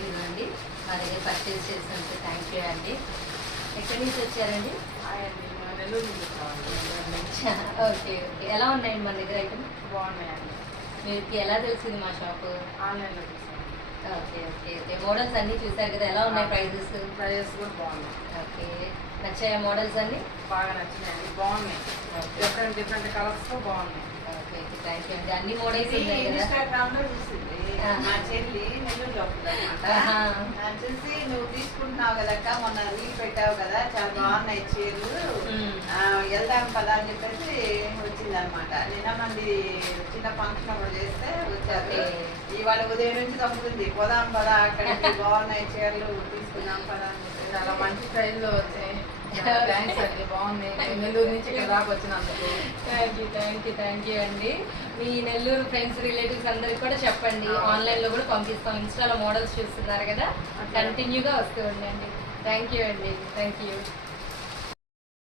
ఇదిగోండి మా దగ్గర పర్చేస్ చేసినందుకు థ్యాంక్ యూ అండి. ఎక్కడి నుంచి వచ్చారండి? నెల్లూరు నుంచి వచ్చామండి. Okay okay. ఎలా ఉన్నాయండి మన దగ్గర ఐటమ్? బాగున్నాయండి. మీకు ఎలా తెలిసింది మా షాపు? ఆన్లైన్లో చూసాను. Okay okay okay. మోడల్స్ అన్నీ చూసారు కదా, ఎలా ఉన్నాయి ప్రైజెస్? ప్రైజెస్ కూడా బాగున్నాయి. ఓకే, నచ్చాయా మోడల్స్ అన్నీ? బాగా నచ్చినాయండి, బాగున్నాయి. డిఫరెంట్ డిఫరెంట్ కలర్స్తో బాగున్నాయి. ఓకే ఓకే, థ్యాంక్ యూ అండి. అన్ని మోడల్స్ ఉన్నాయి కదా? ఇన్స్టాగ్రామ్ లో చూసింది మా చెల్లి నెల్లూరులో ఉందన్నమాట. చూసి నువ్వు తీసుకుంటున్నావు కదక్క, మొన్న రీల్ పెట్టావు కదా, చాలా బాగున్నాయి చీరలు, వెళ్దాం పదా అని చెప్పేసి వచ్చిందనమాట. నిన్న మంది చిన్న ఫంక్షన్ ఒకటి చేస్తే వచ్చారు. ఇవాళ ఉదయం నుంచి తప్పుతుంది, పోదాం పదా అక్కడికి, బాగున్నాయి చీరలు తీసుకుందాం పదా అని చెప్పేసి. చాలా మంచి ప్రైజ్లో వచ్చాయి. థ్యాంక్స్ అండి, బాగున్నాయి. నెల్లూరు నుంచి ఇక్కడ దాకా వచ్చినందుకు థ్యాంక్ యూ అండి. మీ నెల్లూరు ఫ్రెండ్స్ రిలేటివ్స్ అందరికి కూడా చెప్పండి, ఆన్లైన్లో కూడా పంపిస్తాం. ఇన్స్టాలో మోడల్స్ చూస్తున్నారు కదా, కంటిన్యూగా వస్తూ ఉండండి. థ్యాంక్ యూ అండి, థ్యాంక్ యూ.